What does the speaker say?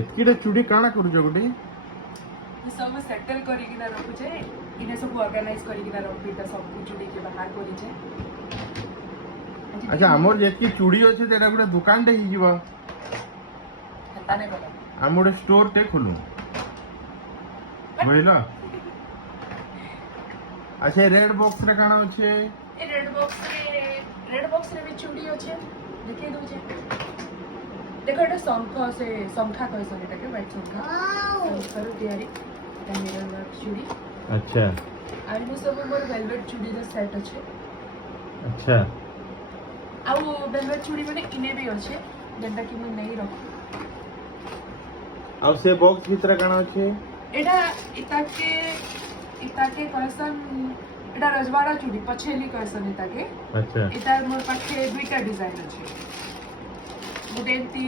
ଏତିକିଟା ଚୁଡ଼ି କାଣା କରୁଛ ଗୋଟେ? सब सेटल करिकिना रखुचे इने सब ऑर्गेनाइज करिकिना रखिता सब चुड़ी के बाहर करिचे। अच्छा हमर जेतकी चूड़ी अछि तेरा गुटे दुकान टे हिजिबा हता ने कला हम गोटे स्टोर टे खोलू बुझलो। अच्छा रेड बॉक्स रे काना अछि? ए रेड बॉक्स रे भी चुड़ी अछि देखे दोचे। देखो एटा शंख से शंखा कहि सके ताके व्हाइट शंखा शंखा रो तयारी एटा मिरर वर्क चुड़ी। अच्छा और वो सब मोर वेलवेट चुड़ी रो सेट अछि। अच्छा आउ वेलवेट चुड़ी माने इने भी अछि जेंटा कि मैं नहीं रख। आ से बॉक्स भीतर काना अछि? एटा इताके कलेक्शन एटा रजवाड़ा चूड़ी पछेली कलेक्शन इताके। अच्छा एटा मोर पाखे दुईटा डिजाइन अछि। गुटे एंती